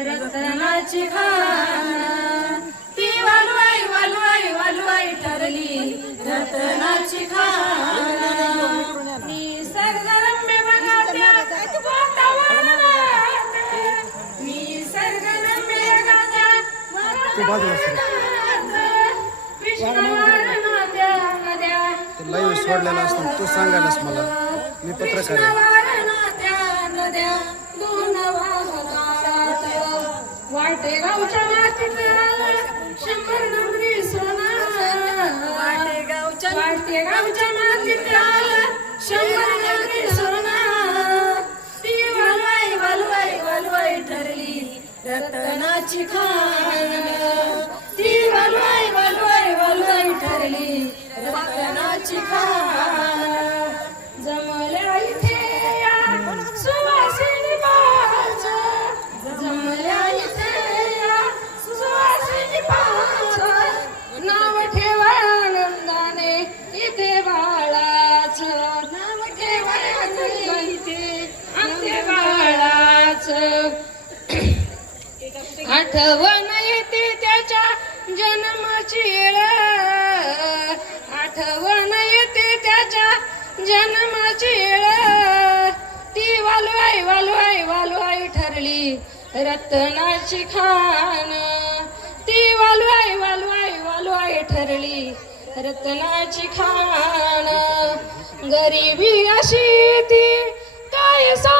रतनाची खान ती वलवाई वलवाई वलवाई ठरली रतनाची खान निसर्गरम्य बघात्या वातावरणात लाईव्ह सोडलेला असतो तो सांगायलाच मला. मी पत्रकार आहे. नात्या नद्या आठवण येते त्याच्या जन्माची आठवण येते त्याच्या जन्माची ती वालवाई वालवाई वालवाई ठरली रत्नाची खान. ती वालवाई वालवाई वालवाई ठरली रत्नाची खान. गरिबी अशी ती काय सा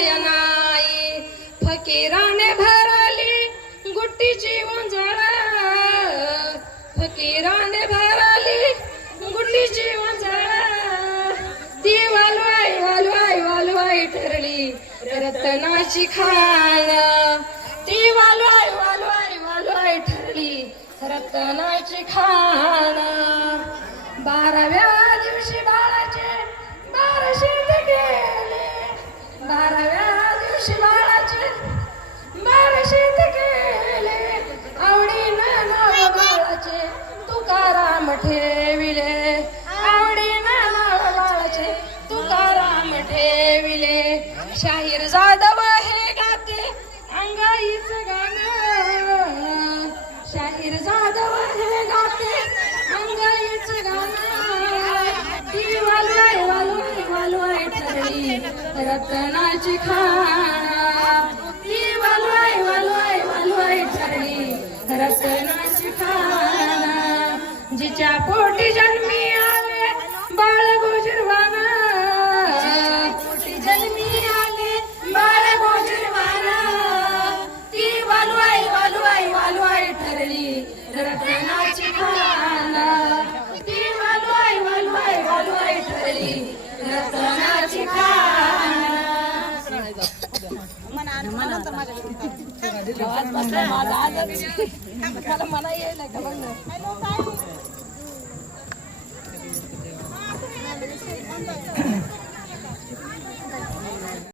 पत नाही. फकीराने भरली गुट्टीची उंजळ फकीराने भरली गुट्टीची उंजळ ती वालवाई वालवाई वालवाई ठरली रत्नाची खाण ती वालवाई वालवाई वालवाई ठरली रत्नाची खाण बाराव्या जाधव हे गाते अंगाईच गाणं ती वालवाई वालवाई ठरली खाण. ती वालवाई वालवाई वालवाई ठरली रतनाची खाण. जिच्या पोटी जन्मी आले बाळ मला म्हणा येईल